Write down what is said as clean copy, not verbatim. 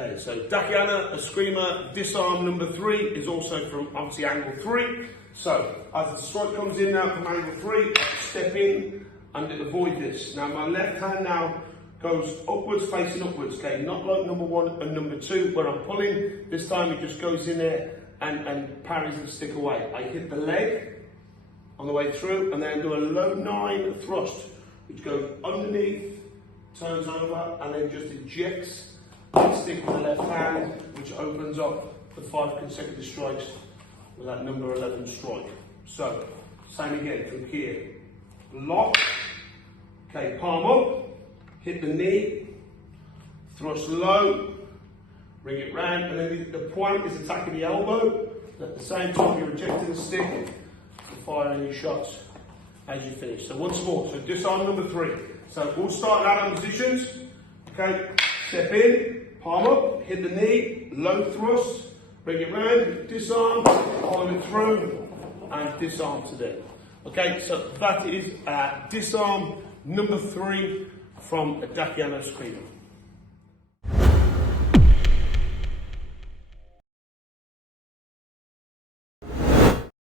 Okay, so Dacayana Escrima Disarm Number 3 is also from obviously angle 3. So as the strike comes in now from angle 3, I step in and avoid this. Now my left hand now goes upwards, facing upwards, okay, not like number 1 and number 2 where I'm pulling. This time it just goes in there and parries the stick away. I hit the leg on the way through and then do a low 9 thrust, which goes underneath, turns over, and then just ejects the stick with the left hand, which opens up for 5 consecutive strikes with that number 11 strike. So, same again from here. Lock, okay, palm up, hit the knee, thrust low, bring it round, and then the point is attacking the elbow. At the same time, you're ejecting the stick and firing your shots as you finish. So once more, so disarm number 3. So we'll start out on positions. Okay, step in, palm up, hit the knee, low thrust, bring it round, disarm, follow it through, and disarm to there. Okay, so that is disarm number 3 from Dacayana Escrima.